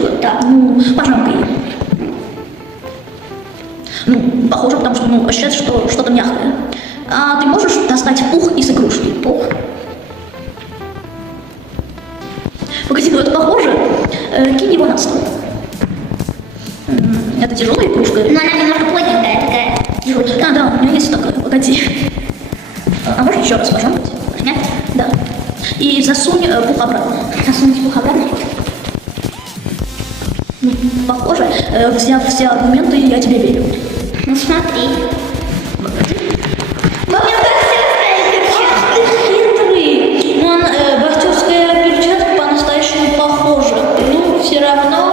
красиво? Да. Ну, пожалуй. Ну, похоже, потому что, ну, ощущается, что что-то мягкое. А ты можешь достать пух из игрушки? Пух. Погоди, ну это похоже. Кинь его на стол. Это тяжелая игрушка. Но она немножко плотненькая, такая тяжелая. А, да, у меня есть такая. Погоди. А можно еще раз, пожалуйста? Нет? Да. И засунь пух обратно. Засунуть пух обратно. Ну, похоже, взяв все аргументы, я тебе верю. Ну смотри. Ах, ты хитрый. Но боксерская перчатка по-настоящему похожа. Ну, все равно